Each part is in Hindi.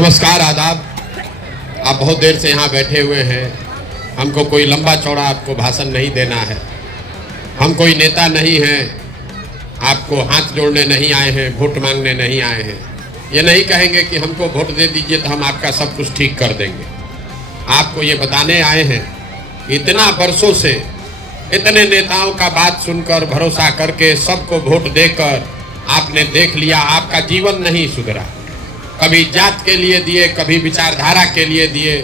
नमस्कार, आदाब। आप बहुत देर से यहाँ बैठे हुए हैं। हमको कोई लंबा चौड़ा आपको भाषण नहीं देना है। हम कोई नेता नहीं हैं, आपको हाथ जोड़ने नहीं आए हैं, वोट मांगने नहीं आए हैं। ये नहीं कहेंगे कि हमको वोट दे दीजिए तो हम आपका सब कुछ ठीक कर देंगे। आपको ये बताने आए हैं, इतना बरसों से इतने नेताओं का बात सुनकर भरोसा करके सबको वोट देकर आपने देख लिया, आपका जीवन नहीं सुधरा। कभी जात के लिए दिए, कभी विचारधारा के लिए दिए,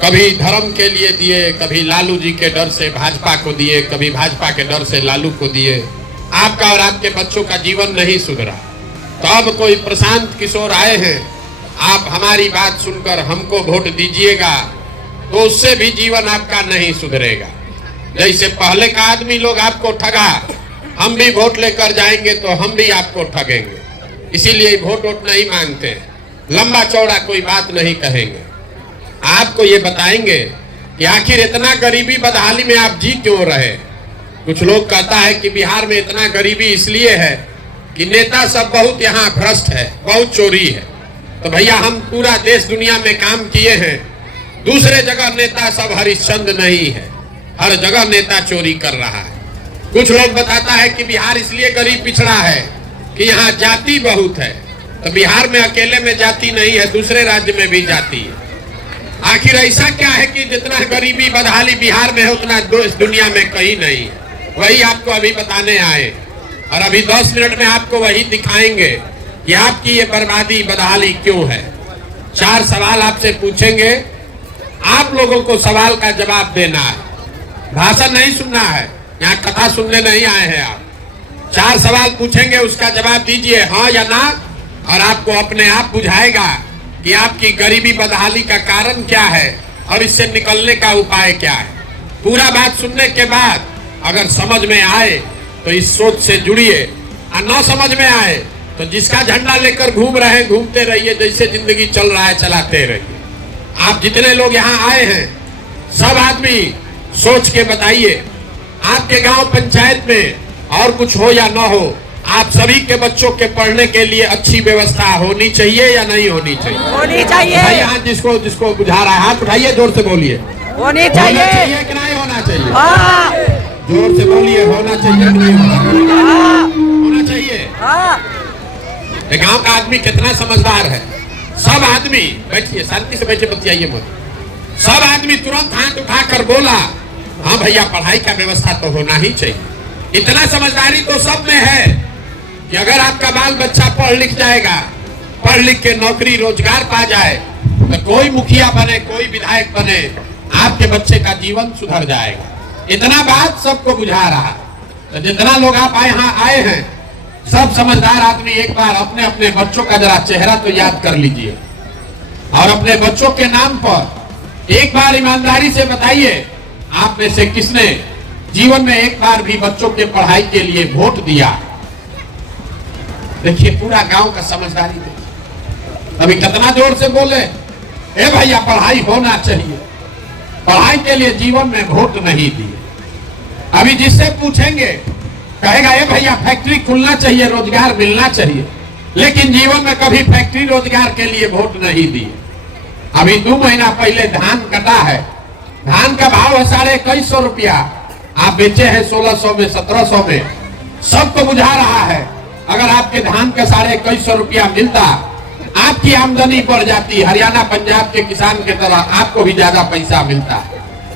कभी धर्म के लिए दिए, कभी लालू जी के डर से भाजपा को दिए, कभी भाजपा के डर से लालू को दिए। आपका और आपके बच्चों का जीवन नहीं सुधरा। तो अब कोई प्रशांत किशोर आए हैं, आप हमारी बात सुनकर हमको वोट दीजिएगा तो उससे भी जीवन आपका नहीं सुधरेगा। जैसे पहले का आदमी लोग आपको ठगा, हम भी वोट लेकर जाएंगे तो हम भी आपको ठगेंगे। इसीलिए वोट नहीं मांगते, लंबा चौड़ा कोई बात नहीं कहेंगे। आपको ये बताएंगे कि आखिर इतना गरीबी बदहाली में आप जी क्यों रहे। कुछ लोग कहता है कि बिहार में इतना गरीबी इसलिए है कि नेता सब बहुत यहाँ भ्रष्ट है, बहुत चोरी है। तो भैया हम पूरा देश दुनिया में काम किए हैं, दूसरे जगह नेता सब हरिश्चंद्र नहीं है, हर जगह नेता चोरी कर रहा है। कुछ लोग बताता है कि बिहार इसलिए गरीब पिछड़ा है कि यहाँ जाति बहुत है। तो बिहार में अकेले में जाति नहीं है, दूसरे राज्य में भी जाति है। आखिर ऐसा क्या है कि जितना गरीबी बदहाली बिहार में है उतना इस दुनिया में कहीं नहीं है। वही आपको अभी बताने आए और अभी 10 मिनट में आपको वही दिखाएंगे कि आपकी ये बर्बादी बदहाली क्यों है। 4 सवाल आपसे पूछेंगे, आप लोगों को सवाल का जवाब देना है, भाषण नहीं सुनना है, यहाँ कथा सुनने नहीं आए हैं आप। 4 सवाल पूछेंगे, उसका जवाब दीजिए हाँ या ना, और आपको अपने आप बुझाएगा कि आपकी गरीबी बदहाली का कारण क्या है और इससे निकलने का उपाय क्या है। पूरा बात सुनने के बाद अगर समझ में आए तो इस सोच से जुड़िए, और न समझ में आए तो जिसका झंडा लेकर घूम रहे हैं घूमते रहिए, जैसे जिंदगी चल रहा है चलाते रहिए। आप जितने लोग यहाँ आए हैं सब आदमी सोच के बताइए, आपके गांव पंचायत में और कुछ हो या न हो, आप सभी के बच्चों के पढ़ने के लिए अच्छी व्यवस्था होनी चाहिए या नहीं होनी चाहिए? होनी चाहिए। यहाँ जिसको जिसको बुझा रहा है हाथ उठाइए, जोर से बोलिए। होनी चाहिए कि नहीं होना चाहिए? हाँ। जोर से बोलिए, होना चाहिए कि नहीं होना चाहिए? गांव का आदमी कितना समझदार है। सब आदमी बैठिए, शांति से बैठे, बतियाइए मत। सब आदमी तुरंत हाथ उठाकर बोला हाँ भैया पढ़ाई का व्यवस्था तो होना ही चाहिए। इतना समझदारी तो सब में है कि अगर आपका बाल बच्चा पढ़ लिख जाएगा, पढ़ लिख के नौकरी रोजगार पा जाए तो कोई मुखिया बने, कोई विधायक बने, आपके बच्चे का जीवन सुधर जाएगा। इतना बात सबको बुझा रहा। तो जितना लोग आप यहाँ आए हैं सब समझदार आदमी एक बार अपने अपने बच्चों का जरा चेहरा तो याद कर लीजिए और अपने बच्चों के नाम पर एक बार ईमानदारी से बताइए, आप में से किसने जीवन में एक बार भी बच्चों के पढ़ाई के लिए वोट दिया। देखिए पूरा गांव का समझदारी देखिए। अभी कितना जोर से बोले ए भैया पढ़ाई होना चाहिए, पढ़ाई के लिए जीवन में वोट नहीं दिए। अभी जिससे पूछेंगे कहेगा ए भैया फैक्ट्री खुलना चाहिए, रोजगार मिलना चाहिए, लेकिन जीवन में कभी फैक्ट्री रोजगार के लिए वोट नहीं दिए। अभी 2 महीना पहले धान कटा है, धान का भाव है 2150 रुपया, आप बेचे हैं 1600 में, 1700 में। सबको बुझा रहा है अगर आपके धान का 2150 रुपया मिलता, आपकी आमदनी बढ़ जाती, हरियाणा पंजाब के किसान के तरह आपको भी ज्यादा पैसा मिलता।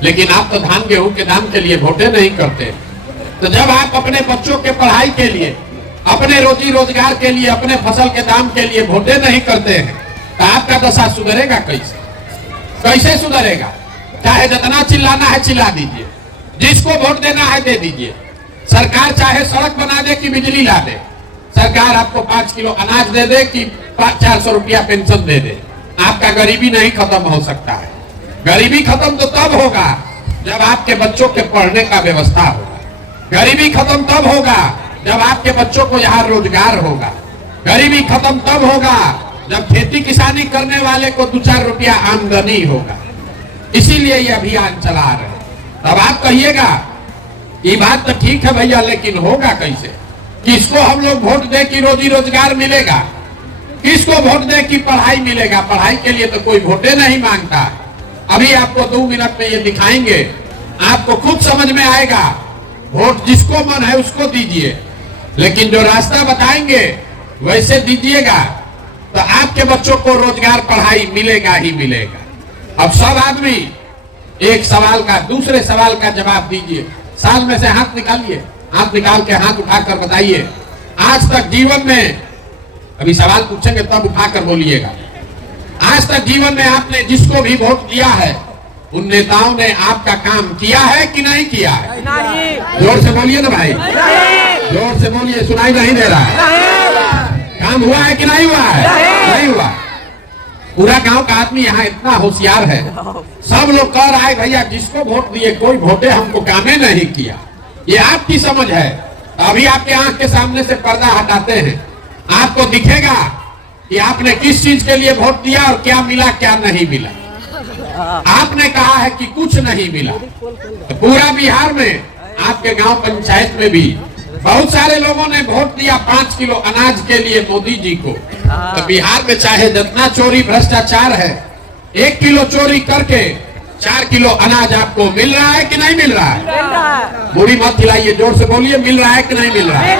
लेकिन आप तो धान गेहूं के दाम के लिए वोटे नहीं करते। तो जब आप अपने बच्चों के पढ़ाई के लिए, अपने रोजी रोजगार के लिए, अपने फसल के दाम के लिए वोटे नहीं करते हैं तो आपका दशा सुधरेगा कैसे? कैसे सुधरेगा? चाहे जितना चिल्लाना है चिल्ला दीजिए, जिसको वोट देना है दे दीजिए। सरकार चाहे सड़क बना दे कि बिजली ला दे, सरकार आपको 5 किलो अनाज दे दे कि 400 रुपया पेंशन दे दे, आपका गरीबी नहीं खत्म हो सकता है। गरीबी खत्म तो तब होगा जब आपके बच्चों के पढ़ने का व्यवस्था होगा। गरीबी खत्म तब होगा जब आपके बच्चों को यहाँ रोजगार होगा। गरीबी खत्म तब होगा जब खेती किसानी करने वाले को 2-4 रुपया आमदनी होगा। इसीलिए ये अभियान चला रहे हैं। तब आप कहिएगा ये बात तो ठीक है भैया, लेकिन होगा कैसे? किसको हम लोग वोट दे कि रोजी रोजगार मिलेगा? किसको वोट दे कि पढ़ाई मिलेगा? पढ़ाई के लिए तो कोई वोटे नहीं मांगता। अभी आपको 2 मिनट में ये दिखाएंगे, आपको खुद समझ में आएगा। वोट जिसको मन है उसको दीजिए, लेकिन जो रास्ता बताएंगे वैसे दीजिएगा तो आपके बच्चों को रोजगार पढ़ाई मिलेगा ही मिलेगा। अब सब आदमी एक सवाल का दूसरे सवाल का जवाब दीजिए। साल में से हाथ निकालिए, हाथ निकाल के हाथ उठाकर बताइए, आज तक जीवन में, अभी सवाल पूछेंगे तब उठाकर बोलिएगा, आज तक जीवन में आपने जिसको भी वोट दिया है उन नेताओं ने आपका काम किया है कि नहीं किया है? जोर से बोलिए ना भाई, जोर से बोलिए, सुनाई नहीं दे रहा है। काम हुआ है कि नहीं हुआ है? नहीं हुआ। पूरा गांव का आदमी यहाँ इतना होशियार है, सब लोग कह रहा है भैया जिसको वोट दिए कोई वोटे हमको कामे नहीं किया। ये आपकी समझ है। अभी आपके आंख के सामने से पर्दा हटाते हैं, आपको दिखेगा कि आपने किस चीज के लिए वोट दिया और क्या मिला क्या नहीं मिला। आपने कहा है कि कुछ नहीं मिला, तो पूरा बिहार में आपके गांव पंचायत में भी बहुत सारे लोगों ने वोट दिया 5 किलो अनाज के लिए मोदी जी को। तो बिहार में चाहे जितना चोरी भ्रष्टाचार है, 1 किलो चोरी करके 4 किलो अनाज आपको मिल रहा है कि नहीं मिल रहा है? बुरी मत खिलाइए, जोर से बोलिए, मिल रहा है कि नहीं मिल रहा है?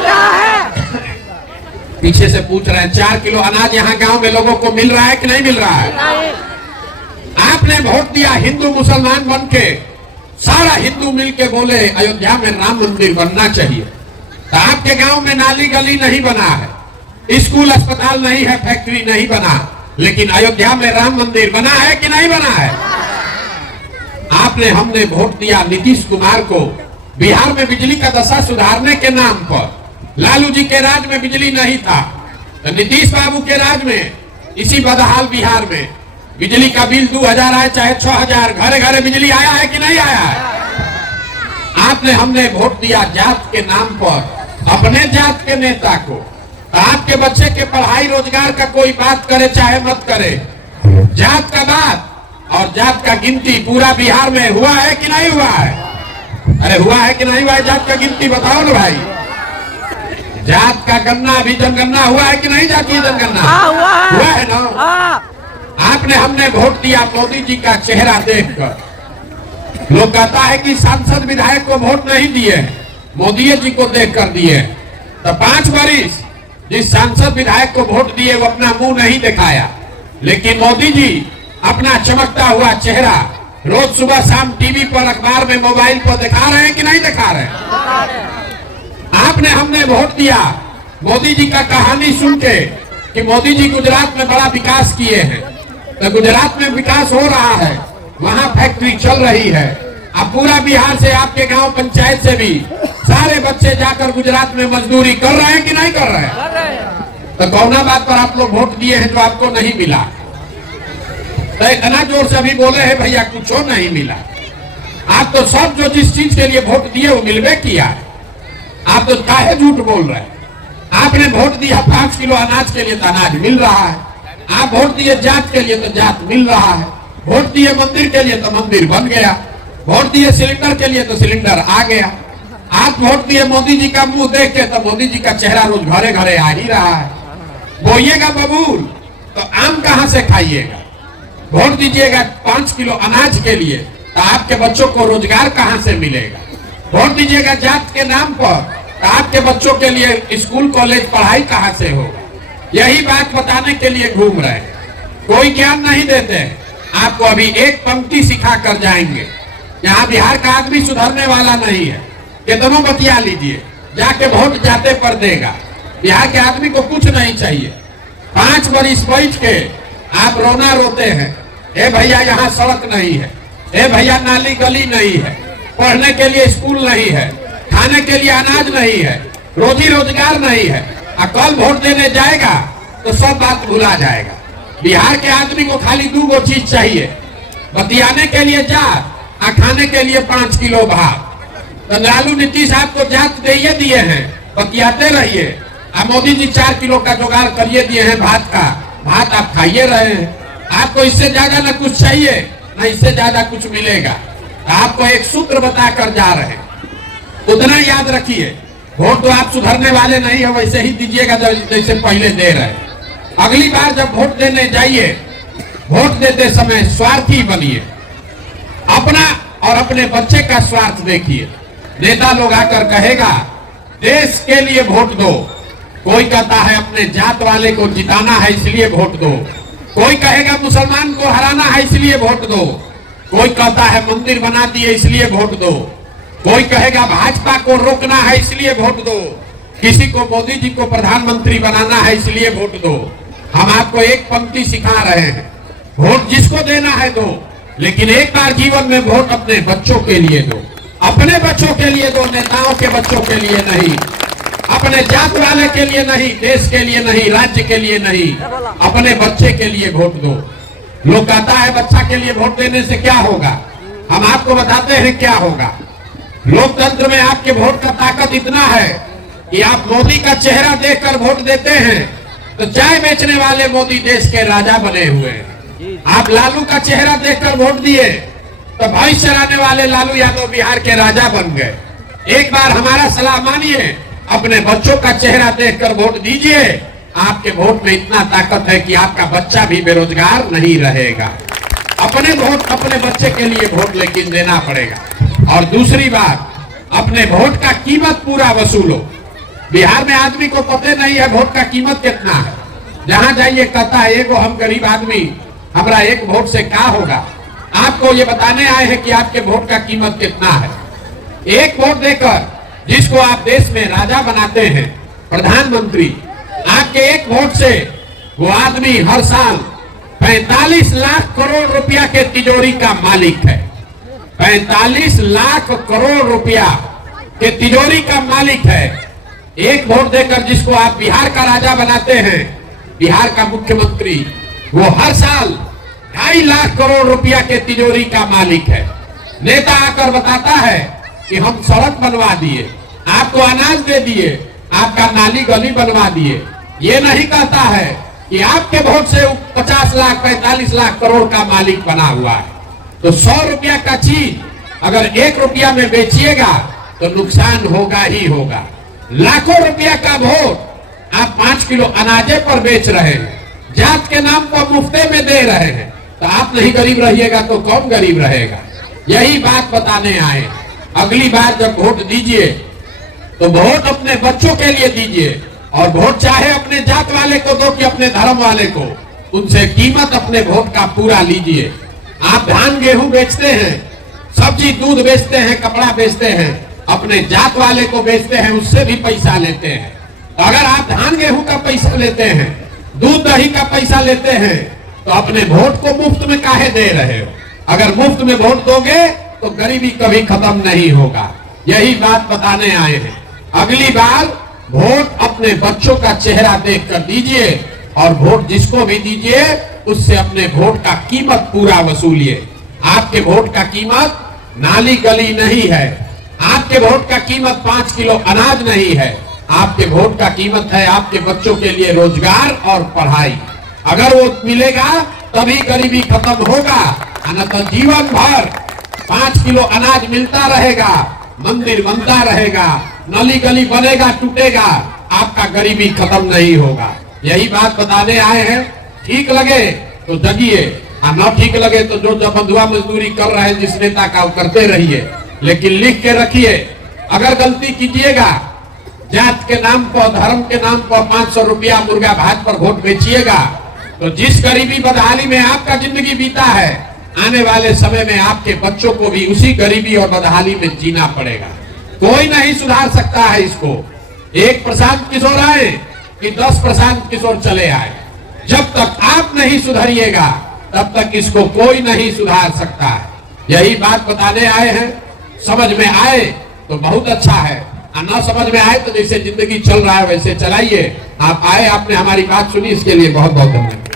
पीछे से पूछ रहे हैं 4 किलो अनाज यहाँ गांव में लोगों को मिल रहा है कि नहीं मिल रहा है? आपने वोट दिया हिंदू मुसलमान बन के, सारा हिंदू मिलके बोले अयोध्या में राम मंदिर बनना चाहिए। तो आपके गांव में नाली गली नहीं बना है, स्कूल अस्पताल नहीं है, फैक्ट्री नहीं बना, लेकिन अयोध्या में राम मंदिर बना है कि नहीं बना है? आपने हमने वोट दिया नीतीश कुमार को बिहार में बिजली का दशा सुधारने के नाम पर। लालू जी के राज में बिजली नहीं था, तो नीतीश बाबू के राज में इसी बदहाल बिहार में बिजली का बिल 2000 आए चाहे 6000, घरे घरे बिजली आया है कि नहीं आया है? आपने हमने वोट दिया जात के नाम पर अपने जात के नेता को। आपके बच्चे के पढ़ाई रोजगार का कोई बात करे चाहे मत करे, जात का बात और जात का गिनती पूरा बिहार में हुआ है कि नहीं हुआ है? अरे हुआ है कि नहीं हुआ है? जात का गिनती बताओ ना भाई। जात का गन्ना अभी जनगणना हुआ है कि नहीं? जातीय जनगणना हुआ है ना? आपने हमने वोट दिया मोदी जी का चेहरा देखकर। लोग कहता है कि सांसद विधायक को वोट नहीं दिए, मोदी जी को देखकर दिए। तो 5 वर्ष जिस सांसद विधायक को वोट दिए वो अपना मुंह नहीं दिखाया, लेकिन मोदी जी अपना चमकता हुआ चेहरा रोज सुबह शाम टीवी पर, अखबार में, मोबाइल पर दिखा रहे हैं कि नहीं दिखा रहे? आपने हमने वोट दिया मोदी जी का कहानी सुन के कि मोदी जी गुजरात में बड़ा विकास किए हैं। तो गुजरात में विकास हो रहा है, वहाँ फैक्ट्री चल रही है। अब पूरा बिहार से, आपके गांव पंचायत से भी सारे बच्चे जाकर गुजरात में मजदूरी कर रहे हैं कि नहीं कर रहे हैं? तो कौना बात पर आप लोग वोट दिए हैं जो आपको नहीं मिला? तो इतना जोर से अभी बोले हैं भैया कुछ नहीं मिला। आप तो सब जो जिस चीज के लिए वोट दिए वो मिलवे किया। आप तो काहे झूठ बोल रहे हैं? आपने वोट दिया 5 किलो अनाज के लिए तो अनाज मिल रहा है। आप वोट दिए जात के लिए तो जात मिल रहा है। वोट दिए मंदिर के लिए तो मंदिर बन गया। वोट दिए सिलेंडर के लिए तो सिलेंडर आ गया। आप वोट दिए मोदी जी का मुंह देख के तो मोदी जी का चेहरा रोज घरे घरे आ ही रहा है। बोइएगा बबूल तो आम कहां से खाइएगा? वोट दीजिएगा 5 किलो अनाज के लिए तो आपके बच्चों को रोजगार कहां से मिलेगा? वोट दीजिएगा जात के नाम पर तो आपके बच्चों के लिए स्कूल कॉलेज पढ़ाई कहां से होगा? यही बात बताने के लिए घूम रहे हैं, कोई ज्ञान नहीं देते। आपको अभी एक पंक्ति सिखा कर जाएंगे। यहाँ बिहार का आदमी सुधरने वाला नहीं है, कितनों बतिया लीजिए, जाके वोट जाते पर देगा। बिहार के आदमी को कुछ नहीं चाहिए। 5 वर्ष बैठ के आप रोना रोते हैं, ए भैया यहाँ सड़क नहीं है, ए भैया नाली गली नहीं है, पढ़ने के लिए स्कूल नहीं है, खाने के लिए अनाज नहीं है, रोजी रोजगार नहीं है। और कल वोट देने जाएगा तो सब बात भुला जाएगा। बिहार के आदमी को खाली 2 चीज चाहिए, बतियाने के लिए जात और खाने के लिए 5 किलो भात। तो लालू नीतीश आपको जात दे दिए हैं, बतियाते रहिए। अब मोदी जी 4 किलो का जुगाड़ करिए दिए हैं भात का, भात आप खाइए रहे हैं। आपको इससे ज्यादा न कुछ चाहिए न इससे ज्यादा कुछ मिलेगा। आपको एक सूत्र बताकर जा रहे हैं, उतना याद रखिए। वोट तो आप सुधरने वाले नहीं है, वैसे ही दीजिएगा जैसे पहले दे रहे हैं। अगली बार जब वोट देने जाइए, वोट देते समय स्वार्थी बनिए, अपना और अपने बच्चे का स्वार्थ देखिए। नेता लोग आकर कहेगा देश के लिए वोट दो, कोई कहता है अपने जात वाले को जिताना है इसलिए वोट दो, कोई कहेगा मुसलमान को हराना है इसलिए वोट दो, कोई कहता है मंदिर बना दिए इसलिए वोट दो, कोई कहेगा भाजपा को रोकना है इसलिए वोट दो, किसी को मोदी जी को प्रधानमंत्री बनाना है इसलिए वोट दो। हम आपको एक पंक्ति सिखा रहे हैं, वोट जिसको देना है दो, लेकिन एक बार जीवन में वोट अपने बच्चों के लिए दो, अपने बच्चों के लिए दो, नेताओं के बच्चों के लिए नहीं, अपने जात वाले के लिए नहीं, देश के लिए नहीं, राज्य के लिए नहीं, अपने बच्चे के लिए वोट दो। लोग कहता है बच्चा के लिए वोट देने से क्या होगा, हम आपको बताते हैं क्या होगा। लोकतंत्र में आपके वोट का ताकत इतना है कि आप मोदी का चेहरा देखकर वोट देते हैं तो चाय बेचने वाले मोदी देश के राजा बने हुए हैं। आप लालू का चेहरा देखकर वोट दिए तो भैंस चराने वाले लालू यादव बिहार के राजा बन गए। एक बार हमारा सलाह मानिए, अपने बच्चों का चेहरा देखकर वोट दीजिए। आपके वोट में इतना ताकत है कि आपका बच्चा भी बेरोजगार नहीं रहेगा। अपने वोट अपने बच्चे के लिए वोट लेकिन देना पड़ेगा। और दूसरी बात, अपने वोट का कीमत पूरा वसूलो। बिहार में आदमी को पता नहीं है वोट का कीमत कितना है। जहां जाइए कहता है एगो हम गरीब आदमी, हमारा एक वोट से क्या होगा। आपको ये बताने आए हैं कि आपके वोट का कीमत कितना है। एक वोट देकर जिसको आप देश में राजा बनाते हैं, प्रधानमंत्री, आपके एक वोट से वो आदमी हर साल 45 लाख करोड़ रुपया के तिजोरी का मालिक है। 45 लाख करोड़ रुपया के तिजोरी का मालिक है। एक वोट देकर जिसको आप बिहार का राजा बनाते हैं, बिहार का मुख्यमंत्री, वो हर साल 2.5 लाख करोड़ रुपया के तिजोरी का मालिक है। नेता आकर बताता है कि हम सड़क बनवा दिए, आपको अनाज दे दिए, आपका नाली गली बनवा दिए। ये नहीं कहता है कि आपके वोट से 50 लाख 45 लाख करोड़ का मालिक बना हुआ है। तो 100 रुपया का चीज अगर 1 रुपया में बेचिएगा तो नुकसान होगा ही होगा। लाखों रुपया का वोट आप 5 किलो अनाजे पर बेच रहे हैं, जात के नाम पर मुफ्ते में दे रहे हैं, तो आप नहीं गरीब रहिएगा तो कौन गरीब रहेगा। यही बात बताने आए। अगली बार जब वोट दीजिए तो वोट अपने बच्चों के लिए दीजिए, और वोट चाहे अपने जात वाले को दो कि अपने धर्म वाले को, उनसे कीमत अपने वोट का पूरा लीजिए। आप धान गेहूं बेचते हैं, सब्जी दूध बेचते हैं, कपड़ा बेचते हैं, अपने जात वाले को बेचते हैं, उससे भी पैसा लेते हैं। तो अगर आप धान गेहूं का पैसा लेते हैं, दूध दही का पैसा लेते हैं, तो अपने वोट को मुफ्त में काहे दे रहे हो। अगर मुफ्त में वोट दोगे तो गरीबी कभी खत्म नहीं होगा। यही बात बताने आए हैं। अगली बार वोट अपने बच्चों का चेहरा देखकर दीजिए, और वोट जिसको भी दीजिए उससे अपने वोट का कीमत पूरा वसूलिए। आपके वोट का कीमत नाली गली नहीं है, आपके वोट का कीमत 5 किलो अनाज नहीं है, आपके वोट का कीमत है आपके बच्चों के लिए रोजगार और पढ़ाई। अगर वो मिलेगा तभी गरीबी खत्म होगा, न तो जीवन भर 5 किलो अनाज मिलता रहेगा, मंदिर बनता रहेगा, नली गली बनेगा टूटेगा, आपका गरीबी खत्म नहीं होगा। यही बात बताने आए हैं। ठीक लगे तो जगिए, और न ठीक लगे तो जो जब बंधुआ मजदूरी कर रहे हैं जिस नेता का, वो करते रहिए, लेकिन लिख के रखिए। अगर गलती कीजिएगा, जात के नाम पर, धर्म के नाम पर 500 रुपया मुर्गा भात पर वोट बेचिएगा, तो जिस गरीबी बदहाली में आपका जिंदगी बीता है, आने वाले समय में आपके बच्चों को भी उसी गरीबी और बदहाली में जीना पड़ेगा। कोई नहीं सुधार सकता है इसको। एक प्रशांत किशोर आए कि 10 प्रशांत किशोर चले आए, जब तक आप नहीं सुधरिएगा तब तक इसको कोई नहीं सुधार सकता है। यही बात बताने आए हैं। समझ में आए तो बहुत अच्छा है, और न समझ में आए तो जैसे जिंदगी चल रहा है वैसे चलाइए। आप आए, आपने हमारी बात सुनी, इसके लिए बहुत बहुत धन्यवाद।